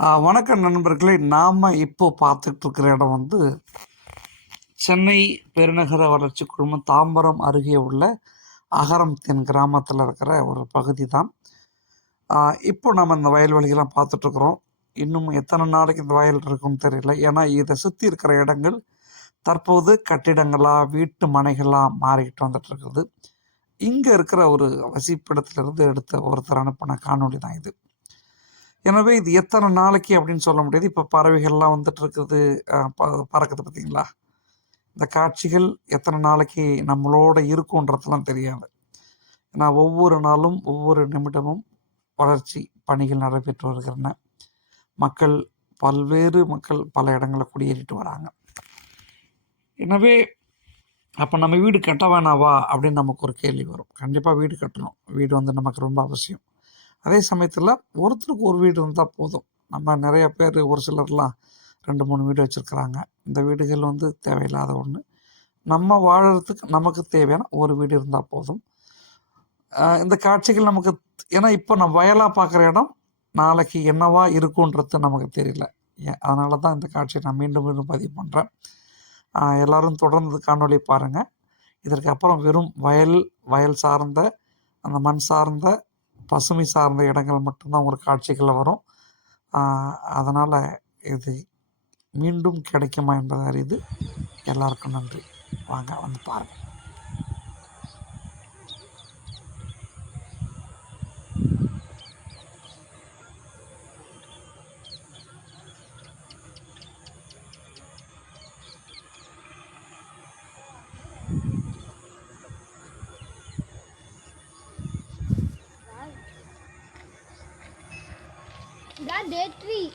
வணக்கம் நண்பர்களே. நாம் இப்போ பார்த்துட்டு இருக்கிற இடம் வந்து சென்னை பெருநகர வளர்ச்சி குழுமம் தாம்பரம் அருகே உள்ள அகரம் தென் கிராமத்தில் இருக்கிற ஒரு பகுதி தான். இப்போ நம்ம இந்த வயல்வெளிகள்லாம் பார்த்துட்ருக்குறோம். இன்னும் எத்தனை நாளைக்கு இந்த வயல் இருக்குன்னு தெரியல. ஏன்னா இதை சுற்றி இருக்கிற இடங்கள் தற்போது கட்டிடங்களாக வீட்டு மனைகளாக மாறிக்கிட்டு வந்துட்டு இருக்குது. இங்கே இருக்கிற ஒரு வசிப்பிடத்திலிருந்து எடுத்த ஒருத்தர் அனுப்பின காணொளி தான் இது. எனவே இது எத்தனை நாளைக்கு அப்படின்னு சொல்ல முடியாது. இப்போ பறவைகள்லாம் வந்துட்டு இருக்குது, பறக்குது பார்த்தீங்களா? இந்த காட்சிகள் எத்தனை நாளைக்கு நம்மளோட இருக்குன்றதெல்லாம் தெரியாது. ஏன்னா ஒவ்வொரு நாளும் ஒவ்வொரு நிமிடமும் வளர்ச்சி பணிகள் நடைபெற்று வருகின்றன. பல்வேறு மக்கள் பல இடங்களில் குடியேறிட்டு வராங்க. எனவே அப்போ நம்ம வீடு கட்ட வேணாவா அப்படின்னு நமக்கு ஒரு கேள்வி வரும். கண்டிப்பாக வீடு கட்டணும். வீடு வந்து நமக்கு ரொம்ப அவசியம். அதே சமயத்தில் ஒருத்தருக்கு ஒரு வீடு இருந்தால் போதும். நம்ம நிறைய பேர், ஒரு சிலர்லாம் 2-3 வீடு வச்சுருக்குறாங்க. இந்த வீடுகள் வந்து தேவையில்லாத ஒன்று. நம்ம வாழறதுக்கு நமக்கு தேவையான ஒரு வீடு இருந்தால் போதும். இந்த காட்சிகள் நமக்கு, ஏன்னா இப்போ நம்ம வயலாக பார்க்குற இடம் நாளைக்கு என்னவா இருக்குன்றது நமக்கு தெரியல. அதனால தான் இந்த காட்சியை நான் மீண்டும் மீண்டும் பதிவு பண்ணுறேன். எல்லோரும் தொடர்ந்து காணொளி பாருங்கள். இதற்கு அப்புறம் வெறும் வயல் சார்ந்த, அந்த மண் சார்ந்த, பசுமை சார்ந்த இடங்கள் மட்டும்தான் ஒரு காட்சிகளில் வரும். அதனால் இது மீண்டும் கிடைக்குமா என்பதை அறிந்து எல்லாருக்கும் நன்றி. வாங்க வந்து பாருங்கள். That day tree.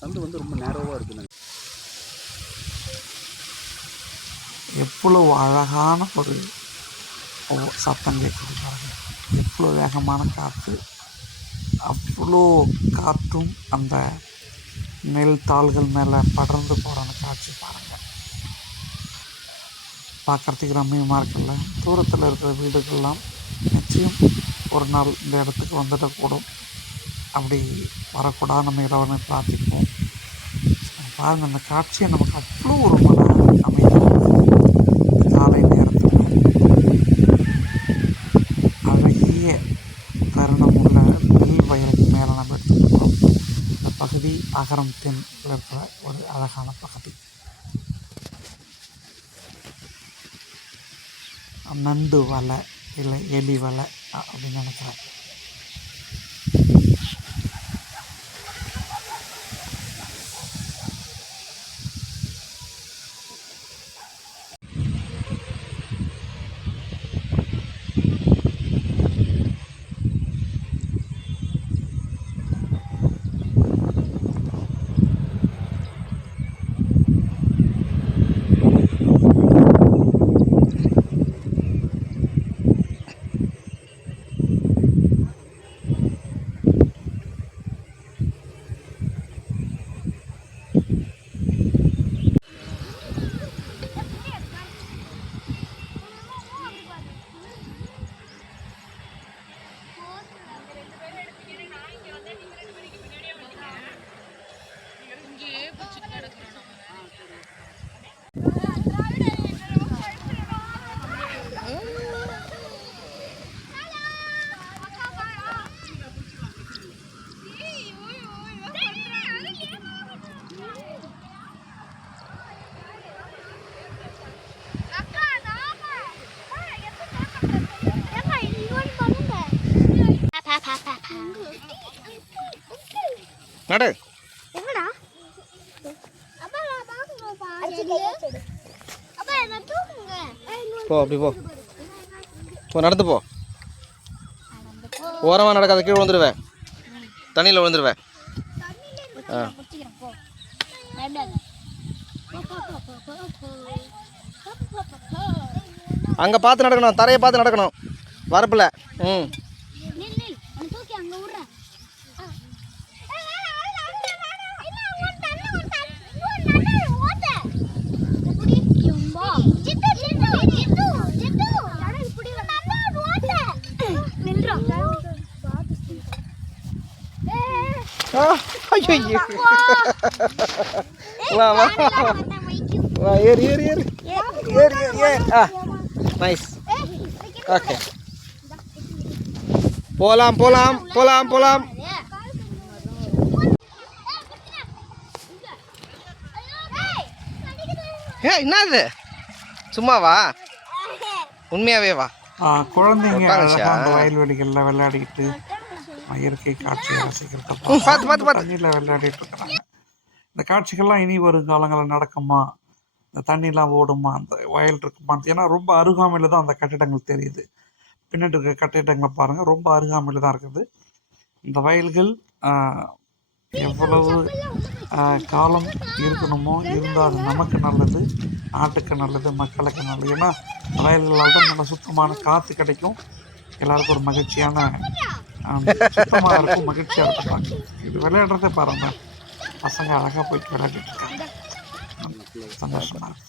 சந்து வந்து ரொம்ப நேரோவாக இருக்குதுங்க. எவ்வளோ அழகான ஒரு சத்தம் கேட்குது பாருங்க. எவ்வளோ வேகமான காற்று, அவ்வளோ காற்றும் அந்த நெல் தாள்கள் மேலே படர்ந்து போகிற அந்த காட்சி பாருங்கள். பார்க்குறதுக்கு ரம்மியமாக இருக்குல்ல. தூரத்தில் இருக்கிற வீடுகள்லாம் நிச்சயம் ஒரு நாள் இந்த இடத்துக்கு வந்துடக்கூடும். அப்படி வரக்கூடாது, நம்ம இறைவனை பிரார்த்திப்போம். பாருங்கள், அந்த காட்சியை நமக்கு அவ்வளோ ஒரு மன அமைதி. காலை நேரத்தில் அழகிய தருணம் உள்ள நெல் வயலுக்கு மேலே நம்ம எடுத்துக்கிறோம். இந்த பகுதி அகரம் தென் இருக்கிற ஒரு அழகான பகுதி. நண்டு வலை இல்லை எலி வலை அப்படின்னு நினைக்கிறேன். நடு. எங்கடா அப்பா நான் பாக்குறேன்ப்பா அப்பா என்ன தூக்குங்க போ அப்படி போ. போ நடந்து போ. ஓரமாக நடக்காத, கீழே விழுந்துருவேன். தண்ணியில் விழுந்துருவேன். ஆ புடிச்சிக்கிறேன் போ பயப்படாத அங்கே பார்த்து நடக்கணும், தரையை பார்த்து நடக்கணும் வரப்பில். ம் நில் நில் அவன் தூக்கி அங்க விடுறேன் ஐயோ வா வா வா ஏறு ஏறு ஏறு ஏறு ஏறு ஏறு. ஆ நைஸ். ஓகே போகலாம் போகலாம் போகலாம் போகலாம். ஏ என்னது சும்மாவா? உண்மையாவே வா. குழந்தைங்க விட்டாங்கச்சா? அழகாக அந்த வயல்வெளிகளில் விளையாடிக்கிட்டு இயற்கை காட்சியை ரசிக்கிறத பார்த்து பார்த்து பார்த்து. தண்ணியில் விளையாடிட்டு இருக்கிறாங்க. இந்த காட்சிகள்லாம் இனி வரும் காலங்களில் நடக்குமா? இந்த தண்ணிலாம் ஓடுமா? அந்த வயல் இருக்குமா? ஏன்னா ரொம்ப அருகாமையில் தான் அந்த கட்டிடங்கள் தெரியுது. பின்னாடி இருக்க கட்டிடங்களை பாருங்கள், ரொம்ப அருகாமையில் தான் இருக்குது. இந்த வயல்கள் எவ்வளவு காலம் இருக்கணுமோ இருந்தால் அது நமக்கு நல்லது, நாட்டுக்கு நல்லது, மக்களுக்கு நல்லது. ஏன்னா வயல்களால் தான் நல்ல சுத்தமான காற்று கிடைக்கும். எல்லாருக்கும் ஒரு மகிழ்ச்சியான சுத்தமாக இருக்கும், மகிழ்ச்சியாக இருப்பாங்க. இது விளையாடுறதே பாருங்கள், பசங்க அழகாக போயிட்டு விளையாடிட்டு இருக்காங்க. சந்தோஷமாக இருக்கு.